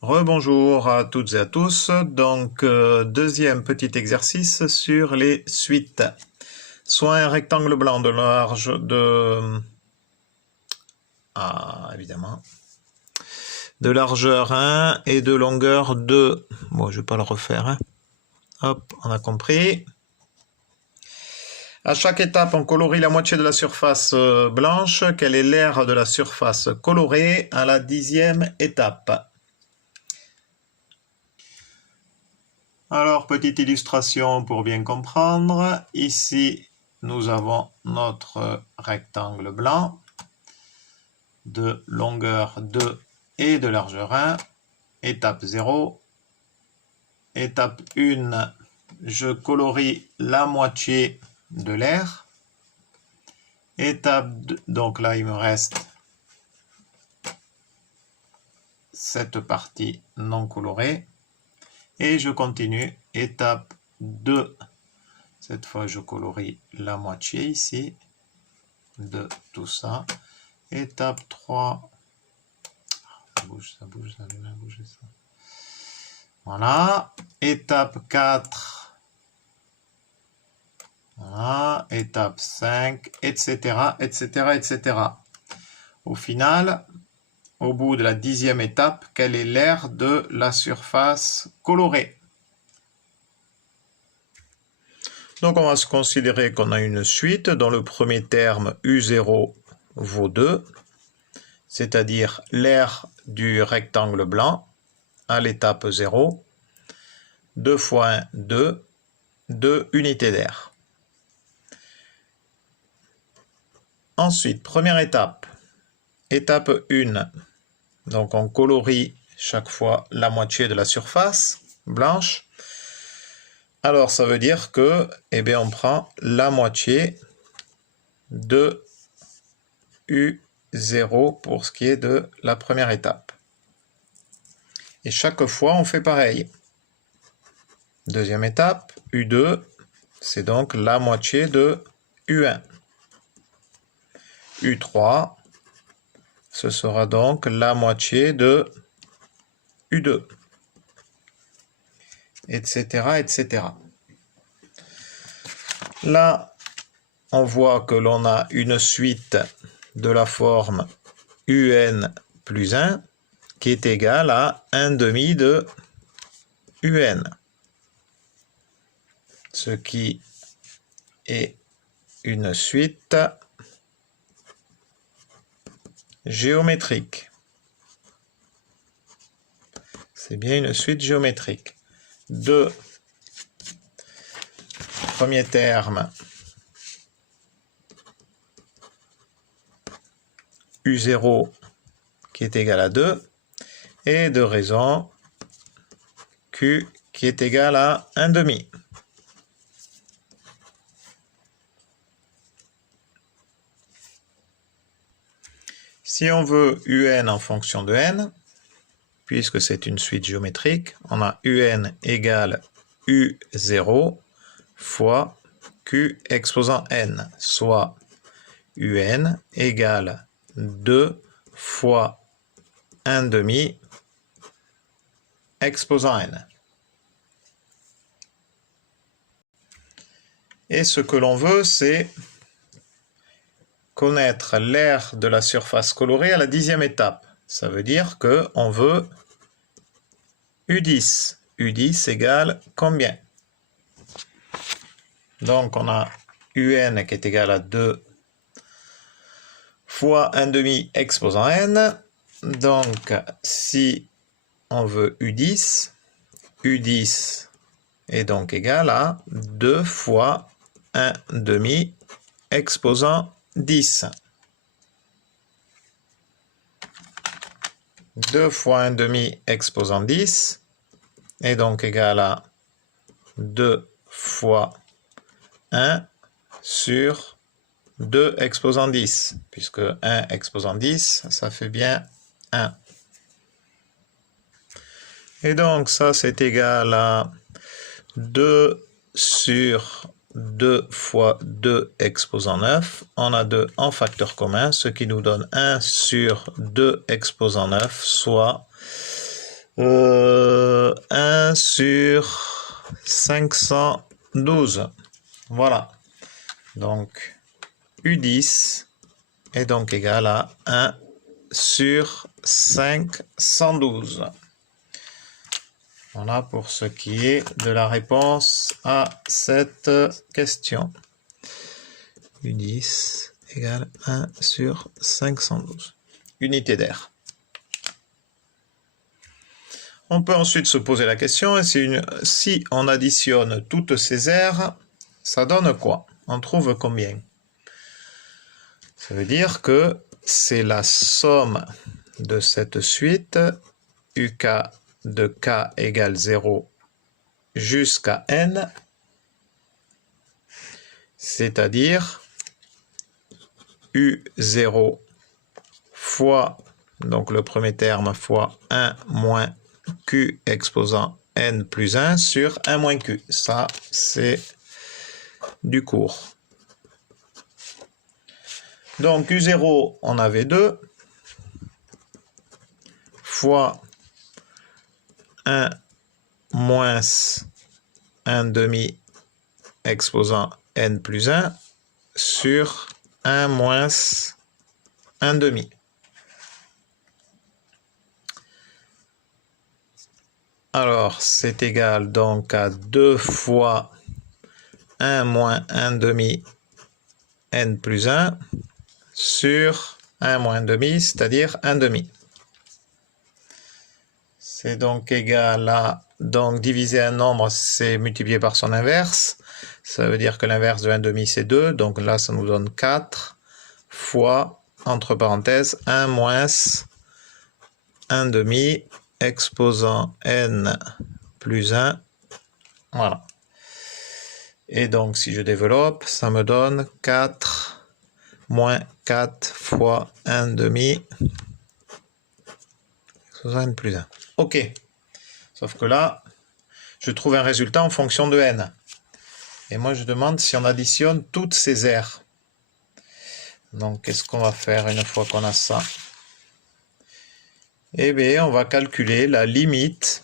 Rebonjour à toutes et à tous. Donc, deuxième petit exercice sur les suites. Soit un rectangle blanc de large de... évidemment. De largeur 1 et de longueur 2. Bon, je ne vais pas le refaire. Hein. Hop, on a compris. À chaque étape, on colorie la moitié de la surface blanche. Quel est l'aire de la surface colorée à la 10e étape? Alors, petite illustration pour bien comprendre. Ici, nous avons notre rectangle blanc de longueur 2 et de largeur 1. Étape 0. Étape 1, je colorie la moitié de l'aire. Étape 2, donc là, il me reste cette partie non colorée. Et je continue, étape 2, cette fois je colorie la moitié ici, de tout ça. Étape 3, ça bouge, ça a bien bougé ça. Voilà, étape 4, voilà, étape 5, etc., etc., etc. Au final, au bout de la 10e étape, quelle est l'aire de la surface colorée? Donc on va se considérer qu'on a une suite dont le premier terme U0 vaut 2, c'est-à-dire l'aire du rectangle blanc à l'étape 0, 2 fois 1, 2, 2 unités d'aire. Ensuite, première étape, étape 1, donc on colorie chaque fois la moitié de la surface blanche. Alors ça veut dire que, on prend la moitié de U0 pour ce qui est de la première étape. Et chaque fois on fait pareil. Deuxième étape, U2, c'est donc la moitié de U1. U3, ce sera donc la moitié de U2. Etc., etc. Là, on voit que l'on a une suite de la forme UN plus 1 qui est égale à 1 demi de UN. Ce qui est une suite géométrique. C'est bien une suite géométrique. 2, premier terme, U0 qui est égal à 2, et de raison Q qui est égal à 1 demi. Si on veut UN en fonction de n, puisque c'est une suite géométrique, on a UN égale U0 fois Q exposant n, soit UN égale 2 fois 1 demi exposant n. Et ce que l'on veut, c'est connaître l'aire de la surface colorée à la 10e étape. Ça veut dire qu'on veut U10. U10 égale combien? Donc on a UN qui est égal à 2 fois 1 demi exposant n. Donc si on veut U10, U10 est donc égal à 2 fois 1 demi exposant 10. 2 fois 1 demi exposant 10 est donc égal à 2 fois 1 sur 2 exposant 10, puisque 1 exposant 10, ça fait bien 1. Et donc ça, c'est égal à 2 sur 2 fois 2 exposant 9. On a 2 en facteur commun, ce qui nous donne 1 sur 2 exposant 9, soit 1 sur 512. Voilà. Donc, U10 est donc égal à 1 sur 512. Voilà pour ce qui est de la réponse à cette question. U10 égale 1 sur 512. Unité d'air. On peut ensuite se poser la question, si on additionne toutes ces aires, ça donne quoi? On trouve combien? Ça veut dire que c'est la somme de cette suite, UK de K égale 0 jusqu'à N, c'est-à-dire U0 fois, donc le premier terme, fois 1 moins Q exposant N plus 1 sur 1 moins Q. Ça, c'est du cours. Donc U0, on avait 2, fois 1 moins 1 demi exposant N plus 1 sur 1 moins 1 demi. Alors, c'est égal donc à 2 fois 1 moins 1 demi N plus 1 sur 1 moins 1 demi, c'est-à-dire 1 demi. C'est donc égal à, donc diviser un nombre, c'est multiplier par son inverse. Ça veut dire que l'inverse de 1 demi, c'est 2. Donc là, ça nous donne 4 fois, entre parenthèses, 1 moins 1 demi exposant N plus 1. Voilà. Et donc, si je développe, ça me donne 4 moins 4 fois 1 demi exposant N plus 1. OK. Sauf que là, je trouve un résultat en fonction de N. Et moi, je demande si on additionne toutes ces aires. Donc, qu'est-ce qu'on va faire une fois qu'on a ça? Eh bien, on va calculer la limite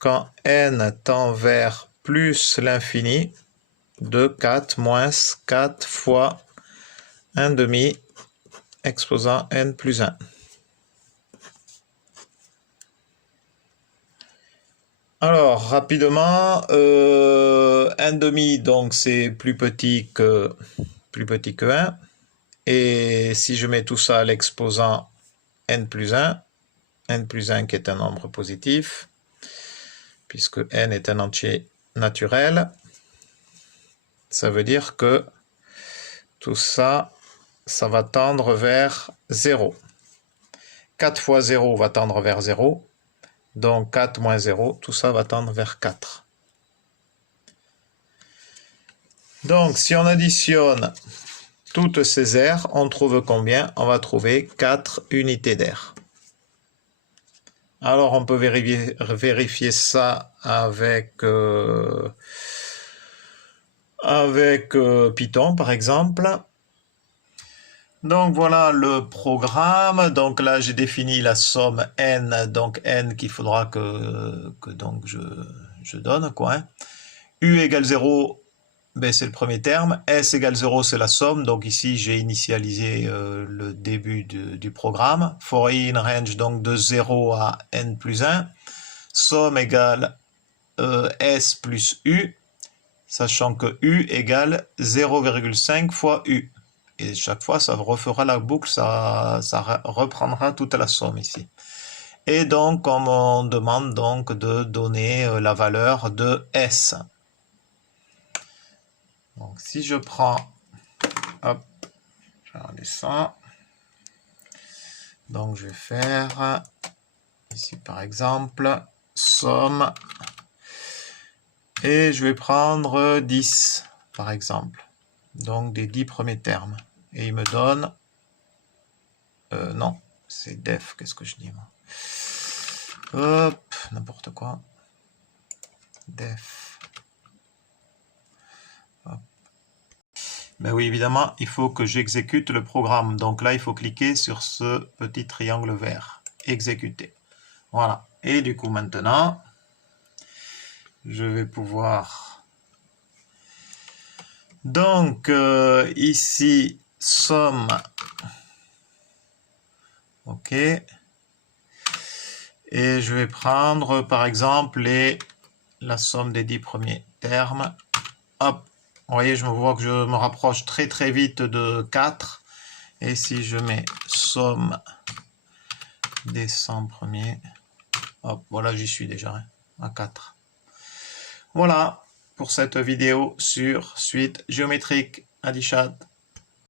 quand n tend vers plus l'infini de 4 moins 4 fois 1 demi exposant n plus 1. Alors, rapidement, 1 demi, donc c'est plus petit que 1. Et si je mets tout ça à l'exposant n plus 1 qui est un nombre positif, puisque n est un entier naturel, ça veut dire que tout ça, ça va tendre vers 0. 4 fois 0 va tendre vers 0. Donc 4 moins 0, tout ça va tendre vers 4. Donc si on additionne toutes ces aires, on trouve combien? On va trouver 4 unités d'air. Alors on peut vérifier ça avec Python par exemple. Donc voilà le programme. Donc là j'ai défini la somme n, donc n qu'il faudra que donc je donne quoi. Hein. U égale 0, ben, c'est le premier terme. S égale 0, c'est la somme. Donc ici j'ai initialisé le début du programme. For i in range donc de 0 à n plus 1. Somme égale S plus U, sachant que U égale 0,5 fois U. Et chaque fois, ça refera la boucle, ça reprendra toute la somme ici. Et donc, on me demande donc de donner la valeur de S. Donc, si je prends, hop, je vais redescendre. Donc, je vais faire, ici par exemple, somme, et je vais prendre 10, par exemple. Donc, des 10 premiers termes. Et il me donne... non, c'est def, qu'est-ce que je dis moi? Hop, n'importe quoi. Def. Hop. Ben oui, évidemment, il faut que j'exécute le programme. Donc là, il faut cliquer sur ce petit triangle vert. Exécuter. Voilà. Et du coup, maintenant, je vais pouvoir... Donc, ici, somme. OK. Et je vais prendre, par exemple, la somme des 10 premiers termes. Hop. Vous voyez, je me vois que je me rapproche très très vite de 4. Et si je mets somme des 100 premiers, hop, voilà, j'y suis déjà, hein, à 4. Voilà pour cette vidéo sur suite géométrique. Adichat.